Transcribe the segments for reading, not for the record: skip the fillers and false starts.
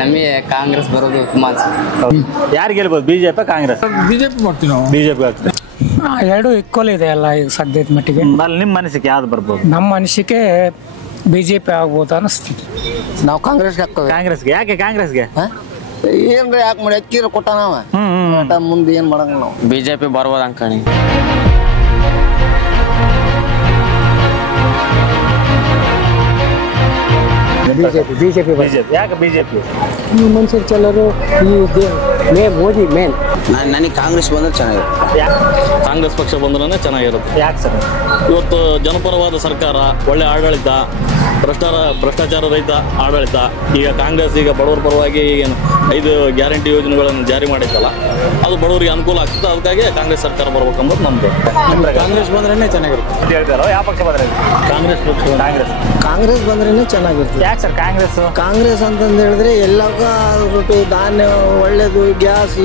ನಮಗೆ ಕಾಂಗ್ರೆಸ್ ಬರೋದು ತುಂಬಾ ಯಾರು ಗೆಲ್ಬೋದು ಬಿಜೆಪಿ ಕಾಂಗ್ರೆಸ್? ಬಿಜೆಪಿ ಮಾಡ್ತೀವಿ ನಾವು. ಬಿಜೆಪಿ ಆಗ್ತದೆ. ಎರಡು ಈಕ್ವಲ್ ಇದೆ ಅಲ್ಲ ಈಗ ಸದ್ಯದ ಮಟ್ಟಿಗೆ. ನಿಮ್ಮ ಮನಸ್ಸಿಗೆ ಯಾವ್ದು ಬರ್ಬೋದು? ನಮ್ಮ ಅನಿಸಿಕೆ ಬಿಜೆಪಿ ಆಗ್ಬೋದು ಅನಿಸ್ತಿದೆ. ನಾವು ಕಾಂಗ್ರೆಸ್ಗೆ ಹಾಕ್ತೇವೆ. ಕಾಂಗ್ರೆಸ್ಗೆ ಯಾಕೆ? ಕಾಂಗ್ರೆಸ್ಗೆ ಏನ್ರಿ ಯಾಕೆ ಮಾಡಿ ಅಕ್ಕಿ ಕೊಟ್ಟಾನವ ಮುಂದೆ ಏನ್ ಮಾಡಂಗ ನಾವು ಬಿಜೆಪಿ ಬರ್ಬೋದು ಅನ್ಕಣಿ. ಬಿಜೆಪಿ ಯಾಕೆ ಬಿಜೆಪಿ? ಮನುಷ್ಯರು ಕೆಲವರು ಈ ಮೋದಿ ಮೇನ್. ನನಗೆ ಕಾಂಗ್ರೆಸ್ ಬಂದ್ರೆ ಚೆನ್ನಾಗಿರುತ್ತೆ. ಕಾಂಗ್ರೆಸ್ ಪಕ್ಷ ಬಂದ್ರೆ ಚೆನ್ನಾಗಿರುತ್ತೆ. ಯಾಕೆ ಸರ್? ಇವತ್ತು ಜನಪರವಾದ ಸರ್ಕಾರ, ಒಳ್ಳೆ ಆಡಳಿತ, ಭ್ರಷ್ಟಾಚಾರ ರಹಿತ ಆಡಳಿತ. ಈಗ ಕಾಂಗ್ರೆಸ್ ಈಗ ಬಡವರ ಪರವಾಗಿ 5 ಗ್ಯಾರಂಟಿ ಯೋಜನೆಗಳನ್ನು ಜಾರಿ ಮಾಡಿದ್ದಲ್ಲ, ಅದು ಬಡವರಿಗೆ ಅನುಕೂಲ ಆಗ್ತದೆ. ಅದಕ್ಕಾಗಿ ಕಾಂಗ್ರೆಸ್ ಸರ್ಕಾರ ಬರ್ಬೇಕಂಬುದು ನಮ್ದು. ಕಾಂಗ್ರೆಸ್ ಬಂದ್ರೆ ಚೆನ್ನಾಗಿರುತ್ತೆ. ಹೇಳ್ತಾರೋ ಯಾವ ಪಕ್ಷ ಬಂದ್ರೆ? ಕಾಂಗ್ರೆಸ್ ಪಕ್ಷ. ಕಾಂಗ್ರೆಸ್ ಬಂದ್ರೆ ಚೆನ್ನಾಗಿರುತ್ತೆ. ಯಾಕೆ ಸರ್ ಕಾಂಗ್ರೆಸ್? ಕಾಂಗ್ರೆಸ್ ಅಂತಂದು ಹೇಳಿದ್ರೆ ಎಲ್ಲಕ್ಕೂ ಧಾನ್ಯ ಒಳ್ಳೇದು, ಗ್ಯಾಸ್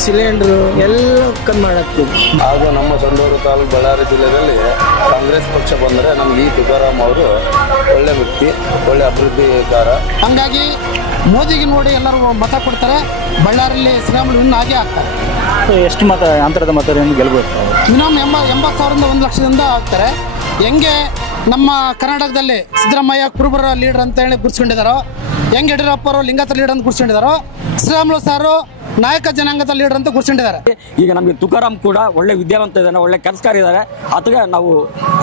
ಸಿಲಿಂಡ್ರು ಎಲ್ಲ ಕಮ್ಮಿ ಮಾಡಾಕ್ತೀವಿ. ಹಾಗೂ ನಮ್ಮ ಸಂಡೂರು ತಾಲೂಕು ಬಳ್ಳಾರಿ ಜಿಲ್ಲೆಯಲ್ಲಿ ಕಾಂಗ್ರೆಸ್ ಪಕ್ಷ ಬಂದರೆ ನಮ್ಗೆ ಈ ತುಕಾರಾಮ್ ಅವರು ಒಳ್ಳೆ ವ್ಯಕ್ತಿ, ಒಳ್ಳೆ ಅಭಿವೃದ್ಧಿಕಾರ. ಹಂಗಾಗಿ ಮೋದಿಗೆ ನೋಡಿ ಎಲ್ಲರೂ ಮತ ಕೊಡ್ತಾರೆ. ಬಳ್ಳಾರಿಯಲ್ಲಿ ಶ್ರೀರಾಮುಲು ವಿನ್ ಆಗೇ ಆಗ್ತಾರೆ. ಎಷ್ಟು ಮತ ಅಂತರದ ಮತದಿಂದ ಗೆಲ್ಬೋದು? ಮಿನಿಮಮ್ 80,000ರಿಂದ 1 ಲಕ್ಷದಿಂದ ಆಗ್ತಾರೆ. ಹೆಂಗೆ ನಮ್ಮ ಕರ್ನಾಟಕದಲ್ಲಿ ಸಿದ್ದರಾಮಯ್ಯ ಕುರುಬರ ಲೀಡರ್ ಅಂತ ಹೇಳಿ ಗುರ್ಸ್ಕೊಂಡಿದ್ದಾರೋ, ಹೆಂಗೆ ಯಡಿಯೂರಪ್ಪ ಅವರು ಲಿಂಗಾಯತ ಲೀಡರ್ ಅಂತ ಗುರ್ಸ್ಕೊಂಡಿದ್ದಾರೋ, ಶ್ರೀರಾಮುಲು ಸಾರು ನಾಯಕ ಜನಾಂಗದ ಲೀಡರ್ ಅಂತ ಗುರ್ಸ್ಕೊಂಡಿದ್ದಾರೆ. ಈಗ ನಮಗೆ ತುಕಾರಾಮ್ ಕೂಡ ಒಳ್ಳೆ ವಿದ್ಯಾವಂತ ಇದ್ದಾನೆ, ಒಳ್ಳೆ ಕೆಲಸಕಾರ ಇದ್ದಾರೆ. ಅದಕ್ಕೆ ನಾವು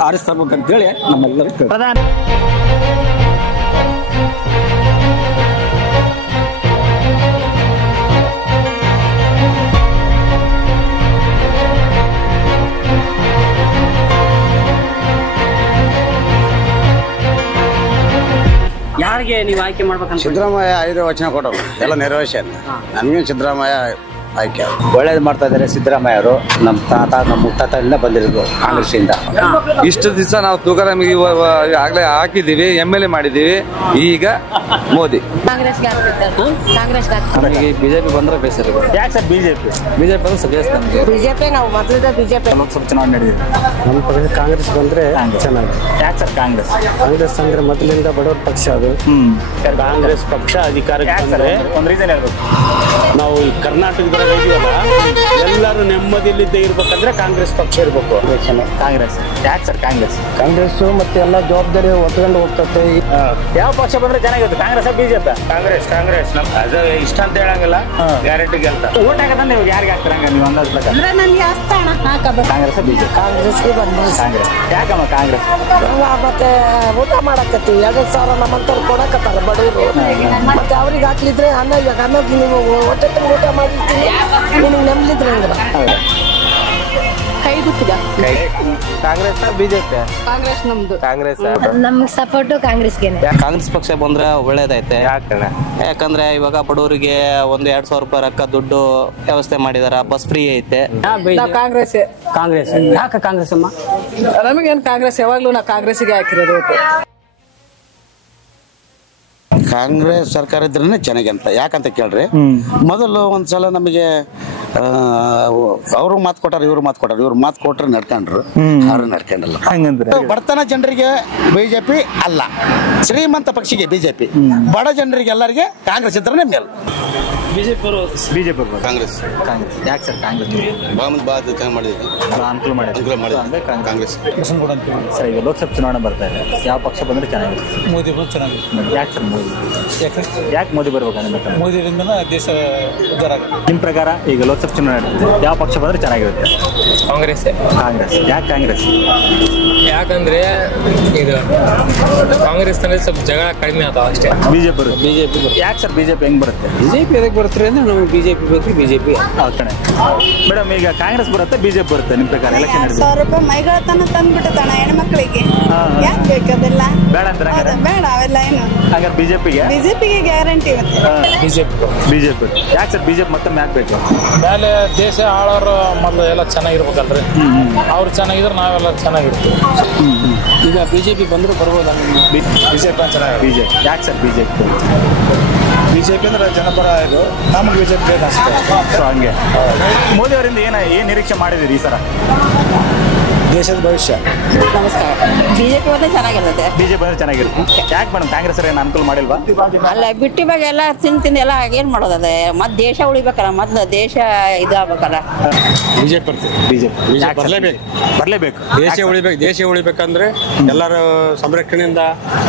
ಆರಿಸ್ಬೇಕಂತೇಳಿ ನಮ್ಮೆಲ್ಲರೂ ಪ್ರಧಾನ ಯಾರಿಗೆ ನೀವು ಆಯ್ಕೆ ಮಾಡ್ಬೇಕಂತ? ಸಿದ್ದರಾಮಯ್ಯ 5 ವಚನ ಕೊಟ್ಟರು, ಎಲ್ಲ ನೆರವೇರಿಸ. ನಮಗೇನು ಸಿದ್ದರಾಮಯ್ಯ ಆಯ್ಕೆ ಒಳ್ಳೇದು ಮಾಡ್ತಾ ಇದ್ದಾರೆ ಸಿದ್ದರಾಮಯ್ಯ ಅವರು. ನಮ್ಮ ತಾತ ನಮ್ಮ ಮುತ್ತಾತದಿಂದ ಬಂದಿರೋದು ಕಾಂಗ್ರೆಸ್ ಇಂದ. ಇಷ್ಟು ದಿವಸ ನಾವು ತುಕಾರಾಮಿಗೆ ಆಗ್ಲೇ ಹಾಕಿದ್ದೀವಿ, MLA ಮಾಡಿದ್ದೀವಿ. ಈಗ ಮೋದಿ ನಮಗೆ ಬಿಜೆಪಿ ಬಂದ್ರೆ ಬೇಸರ. ಯಾಕೆ ಸರ್ ಬಿಜೆಪಿ? ಬಿಜೆಪಿ ಅಂದ್ರೆ ಬೇಸ್ ನಮಗೆ. ಬಿಜೆಪಿ ನಾವು ಮೊದಲಿಂದ ಬಿಜೆಪಿ. ಲೋಕಸಭಾ ಚುನಾವಣೆ ನಡೆದಿದೆ. ನಮ್ಮ ಪಕ್ಷ ಕಾಂಗ್ರೆಸ್ ಬಂದ್ರೆ ಚೆನ್ನಾಗಿ. ಯಾಕೆ ಸರ್ ಕಾಂಗ್ರೆಸ್? ಕಾಂಗ್ರೆಸ್ ಅಂದ್ರೆ ಮೊದಲಿಂದ ಬಡವರ ಪಕ್ಷ ಅದು. ಕಾಂಗ್ರೆಸ್ ಪಕ್ಷ ಅಧಿಕಾರಕ್ಕೆ ಬಂದ್ರೆ ಒಂದು ರೀಸನ್ ಹೇಳ್ಬೇಕು. ನಾವು ಈ ಕರ್ನಾಟಕದ ಎಲ್ಲರೂ ನೆಮ್ಮದಿಯಲ್ಲಿದ್ದೇ ಇರ್ಬೇಕಂದ್ರೆ ಕಾಂಗ್ರೆಸ್ ಪಕ್ಷ ಇರ್ಬೇಕು. ಕಾಂಗ್ರೆಸ್ ಯಾಕೆ ಸರ್ ಕಾಂಗ್ರೆಸ್? ಕಾಂಗ್ರೆಸ್ ಮತ್ತೆ ಎಲ್ಲ ಜವಾಬ್ದಾರಿ ಹೊತ್ಕೊಂಡು ಹೋಗ್ತದೆ. ಯಾವ ಪಕ್ಷ ಬಂದ್ರೆ ಚೆನ್ನಾಗಿರುತ್ತೆ? ಕಾಂಗ್ರೆಸ್ ಬಿಜೆಪಿ? ಕಾಂಗ್ರೆಸ್ ಅದು ಇಷ್ಟ ಅಂತ ಹೇಳಂಗಿಲ್ಲ, ಗ್ಯಾರಂಟಿ ಗೆಲ್ತಾರೆ. ಓಟ್ ಹಾಕದಂದ್ರೆ ಇವಾಗ ಯಾರಿಗೆ ಹಾಕ್ತಾರ ನೀವು ಅಂದಾಜು ಪ್ರಕಾರ? ಕಾಂಗ್ರೆಸ್ ಬಿಜೆಪಿ? ಕಾಂಗ್ರೆಸ್ಗೆ ಬಂದ್ರೆ ಕಾಂಗ್ರೆಸ್. ಯಾಕಮ್ಮ ಕಾಂಗ್ರೆಸ್? ಮತ್ತೆ ಊಟ ಮಾಡಕತ್ತೀವಿ. 2,000 ನಮ್ಮಂತವ್ರು ಕೊಡಕತ್ತಾರ ಬಡವರು. ಮತ್ತೆ ಅವ್ರಿಗೆ ಹಾಕ್ಲಿದ್ರೆ ಅನ್ನೋದು ನೀವು ಹೊಟ್ಟೆ ತುಂಬ ಊಟ ಮಾಡಿರ್ತೀವಿ, ನಿಮಗೆ ನೆಮ್ಮದಿದ್ರೆ ಹಂಗಿಲ್ಲ. ಕೈ ಗುತ್ತಿದ ಕಾಂಗ್ರೆಸ್ ಬಿಜೆಪಿ? ಕಾಂಗ್ರೆಸ್ ನಮ್ದು. ಕಾಂಗ್ರೆಸ್ ನಮ್ಗೆ ಸಪೋರ್ಟು ಕಾಂಗ್ರೆಸ್ಗೆನೆ. ಕಾಂಗ್ರೆಸ್ ಪಕ್ಷ ಬಂದ್ರೆ ಒಳ್ಳೇದೈತೆ. ಯಾಕಂದ್ರೆ ಇವಾಗ ಬಡವರಿಗೆ 1-2 ಸಾವಿರ ರೂಪಾಯಿ ರೊಕ್ಕ ದುಡ್ಡು ವ್ಯವಸ್ಥೆ ಮಾಡಿದಾರ. ಬಸ್ ಫ್ರೀ ಐತೆ. ಕಾಂಗ್ರೆಸ್. ಕಾಂಗ್ರೆಸ್ ಯಾಕೆ ಕಾಂಗ್ರೆಸ್ ಅಮ್ಮ? ನಮಗೇನು ಕಾಂಗ್ರೆಸ್, ಯಾವಾಗ್ಲೂ ನಾವು ಕಾಂಗ್ರೆಸ್ಗೆ ಹಾಕಿರೋದು. ಕಾಂಗ್ರೆಸ್ ಸರ್ಕಾರ ಇದ್ರೇ ಚೆನ್ನಾಗಿ ಅಂತ. ಯಾಕಂತ ಕೇಳ್ರಿ, ಮೊದಲು ಒಂದ್ಸಲ ನಮಗೆ ಅವರು ಮಾತು ಕೊಟ್ಟಾರ, ಇವ್ರು ಮಾತು ಕೊಟ್ಟಾರ. ಇವ್ರು ಮಾತು ಕೊಟ್ರೆ ನಡ್ಕೊಂಡ್ರು, ಅವ್ರು ನಡ್ಕೊಂಡಲ್ಲ. ಬಡತನ ಜನರಿಗೆ ಬಿಜೆಪಿ ಅಲ್ಲ, ಶ್ರೀಮಂತ ಪಕ್ಷಿಗೆ ಬಿಜೆಪಿ. ಬಡ ಜನರಿಗೆ ಎಲ್ಲರಿಗೆ ಕಾಂಗ್ರೆಸ್ ಇದ್ರೆ ಮೇಲ್. ಬಿಜೆಪಿ ಕಾಂಗ್ರೆಸ್. ಕಾಂಗ್ರೆಸ್ ಯಾಕೆ ಸರ್ ಕಾಂಗ್ರೆಸ್? ಚೆನ್ನಾಗಿ ಮಾಡಿದ್ರು, ಅನುಕೂಲ ಮಾಡಿದ್ರು ಕಾಂಗ್ರೆಸ್. ಸರ್ ಈಗ ಲೋಕಸಭಾ ಚುನಾವಣೆ ಬರ್ತಾ ಇದೆ, ಯಾವ ಪಕ್ಷ ಬಂದ್ರೆ ಚೆನ್ನಾಗಿರುತ್ತೆ? ಮೋದಿ ಬಂದ್ರೆ ಚೆನ್ನಾಗಿರುತ್ತೆ. ಯಾಕೆ ಸರ್ ಮೋದಿ? ಯಾಕೆ ಮೋದಿ ಬರ್ಬೇಕಂದ್ರೆ? ಮೋದಿಯಿಂದ ದೇಶ ಉದ್ಧಾರ ಆಗುತ್ತೆ. ನಿಮ್ಮ ಪ್ರಕಾರ ಈಗ ಲೋಕಸಭಾ ಚುನಾವಣೆ ನಡೆದಿದೆ, ಯಾವ ಪಕ್ಷ ಬಂದ್ರೆ ಚೆನ್ನಾಗಿರುತ್ತೆ? ಕಾಂಗ್ರೆಸ್. ಕಾಂಗ್ರೆಸ್ ಯಾಕೆ ಕಾಂಗ್ರೆಸ್? ಯಾಕಂದ್ರೆ ಇದು ಕಾಂಗ್ರೆಸ್ ನಲ್ಲಿ ಸ್ವಲ್ಪ ಜಗಳ ಕಡಿಮೆ ಆದ ಅಷ್ಟೇ. ಬಿಜೆಪಿ ಯಾಕೆ ಸರ್ ಬಿಜೆಪಿ ಹೆಂಗ್ ಬರುತ್ತೆ? ಬಿಜೆಪಿ ಎದಕ್ಕೆ ಬರ್ತಾರೆ ಅಂದ್ರೆ ನಮ್ಗೆ ಬಿಜೆಪಿ ಬೇಕು. ಬಿಜೆಪಿ ಕಣೆ ಮೇಡಮ್, ಈಗ ಕಾಂಗ್ರೆಸ್ ಬರುತ್ತೆ ಬಿಜೆಪಿ ಬರುತ್ತೆ ನಿಮ್ಮ ಪ್ರಕಾರ? ಎಲೆಕ್ಷನ್ 2,000 ರೂಪಾಯಿ ಮೈಗಳತನ ತಂದ್ಬಿಟ್ಟಣ ಹೆಣ್ಮಕ್ಳಿಗೆ. ಯಾಕೆ ಬೇಕದೆಲ್ಲ? ಬೇಡ ಅಂತಾರೆ? ಬೇಡ ಅವೆಲ್ಲ. ಏನು ಹಾಗಾದ್ರೆ ಬಿಜೆಪಿಗೆ ಗ್ಯಾರಂಟಿ ಬಿಜೆಪಿ ಯಾಕೆ ಸರ್ ಬಿಜೆಪಿ ಮತ್ತೆ ಮ್ಯಾಕ್ ಬೇಕು? ಮೇಲೆ ದೇಶ ಆಳೋರು ಮೊದಲು ಎಲ್ಲ ಚೆನ್ನಾಗಿರ್ಬೇಕಲ್ರಿ. ಅವ್ರು ಚೆನ್ನಾಗಿದ್ರೆ ನಾವೆಲ್ಲ ಚೆನ್ನಾಗಿರ್ತೀವಿ. ಈಗ ಬಿಜೆಪಿ ಬಂದ್ರು ಬರ್ಬೋದ? ಬಿಜೆಪಿ ಚೆನ್ನಾಗಿ. ಬಿಜೆಪಿ ಯಾಕೆ ಸರ್ ಬಿಜೆಪಿ? ಬಿಜೆಪಿ ಅಂದ್ರೆ ಜನಪರ ಇದು, ನಮ್ಗೆ ಬಿಜೆಪಿ ಬೇಕು ಅಷ್ಟೇ. ಸೊ ಹಂಗೆ ಮೋದಿ ಅವರಿಂದ ಏನ್ ನಿರೀಕ್ಷೆ ಮಾಡಿದಿರಿ ಈ ಸಲ? ದೇಶದ ಭವಿಷ್ಯ. ನಮಸ್ಕಾರ. ಬಿಜೆಪಿ ಬಂದ್ರೆ ಚೆನ್ನಾಗಿರುತ್ತೆ. ಬಿಜೆಪಿ ಬಂದ್ರೆ ಚೆನ್ನಾಗಿರುತ್ತೆ. ಯಾಕೆ ಮೇಡಮ್ ಕಾಂಗ್ರೆಸ್ ಏನು ಅನುಕೂಲ ಮಾಡಿಲ್ವಾ? ಅಲ್ಲ ಬಿಟ್ಟಿ ಬಗ್ಗೆ ಎಲ್ಲ ತಿಂದು ಎಲ್ಲ ಏನ್ ಮಾಡೋದದೆ, ಮತ್ತೆ ದೇಶ ಉಳಿಬೇಕಲ್ಲ, ಮೊದ್ಲು ದೇಶ ಇದಾಗಬೇಕಲ್ಲ. ಬಿಜೆಪಿ ಬರ್ತೀವಿ. ಬಿಜೆಪಿ ಬರ್ಲೇಬೇಕು. ದೇಶ ಉಳಿಬೇಕಂದ್ರೆ ಎಲ್ಲರೂ ಸಂರಕ್ಷಣೆಯಿಂದ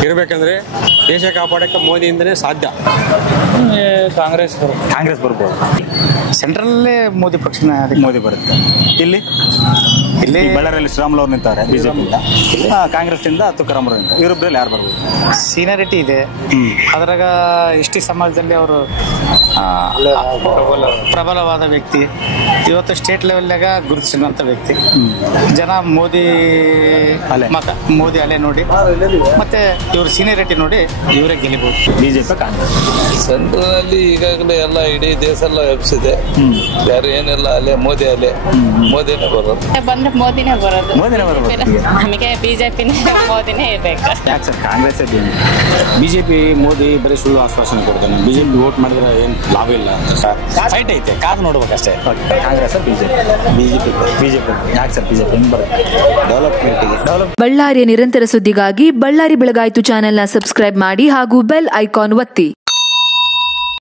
ಇರಬೇಕಂದ್ರೆ ದೇಶ ಕಾಪಾಡಕ್ಕೆ ಮೋದಿಯಿಂದನೇ ಸಾಧ್ಯ. ಕಾಂಗ್ರೆಸ್ ಬರ್ಬೋದು. ಸೆಂಟ್ರಲ್ಲೇ ಮೋದಿ ಪಕ್ಷನ ಮೋದಿ ಬರುತ್ತೆ. ಇಲ್ಲಿ ಬಳ್ಳಾರಿಯಲ್ಲಿ ಶ್ರೀರಾಮುಲು ಅವ್ರು ನಿಂತಾರೆ ಬಿಜೆಪಿ, ಕಾಂಗ್ರೆಸ್ ಇಂದ ತುಕಾರಾಮ್ ಅವರು ನಿಂತಾರೆ. ಇವರಿಬ್ಬರಲ್ಲಿ ಯಾರು ಬರ್ಬೋದು? ಸೀನಿಯರಿಟಿ ಇದೆ ಅದ್ರಾಗ. ಎಸ್ ಟಿ ಸಮಾಜದಲ್ಲಿ ಅವರು ಪ್ರಬಲವಾದ ವ್ಯಕ್ತಿ, ಇವತ್ತು ಸ್ಟೇಟ್ ಲೆವೆಲ್ನಾಗ ಗುರುತಿಸಿರುವಂತ ವ್ಯಕ್ತಿ. ಜನ ಮೋದಿ ಅಲೆ ನೋಡಿ ಮತ್ತೆ ಇವ್ರ ಸೀನಿಯರಿಟಿ ನೋಡಿ ಇವರೇ ಗೆಲ್ಲಬಹುದು. ಬಿಜೆಪಿ ಕಾಂಗ್ರೆಸ್ ಸೆಂಟ್ರಲ್ ಅಲ್ಲಿ ಈಗಾಗಲೇ ಎಲ್ಲ ಇಡೀ ದೇಶ ಎಲ್ಲ ವ್ಯಾಪಿಸಿದೆ. ಯಾರು ಏನೆಲ್ಲ ಅಲೆ ಮೋದಿನೇ ಬರೋದು. ಬಂದ್ರೆ ಮೋದಿನೇ ಬರೋದು. ನಮಗೆ ಬಿಜೆಪಿನೇ ಮೋದಿನೇ ಇರ್ಬೇಕು. ಕಾಂಗ್ರೆಸ್ ಬಿಜೆಪಿ ಮೋದಿ ಬರೀ ಸುಳ್ಳು ಆಶ್ವಾಸನೆ ಕೊಡ್ತಾನೆ. ಬಿಜೆಪಿ ವೋಟ್ ಮಾಡಿದ್ರೆ ಏನ್ ಲಾಭ ಇಲ್ಲ ಅಂತ ಫೈಟ್ ಐತೆ, ಕಾದು ನೋಡ್ಬೇಕಷ್ಟೇ. ಕಾಂಗ್ರೆಸ್ ಬಿಜೆಪಿ ಯಾಕೆ ಸರ್ ಬಿಜೆಪಿ ಹೆಂಗ್ ಬರುತ್ತೆ? ಡೆವಲಪ್ಮೆಂಟ್. ಬಳ್ಳಾರಿಯ ನಿರಂತರ ಸುದ್ದಿಗಾಗಿ ಬಳ್ಳಾರಿ ಬೆಳಗಾಯಿತು ಚಾನೆಲ್ನ ಸಬ್ಸ್ಕ್ರೈಬ್ ಮಾಡಿ ಹಾಗೂ ಬೆಲ್ ಐಕಾನ್ ಒತ್ತಿ.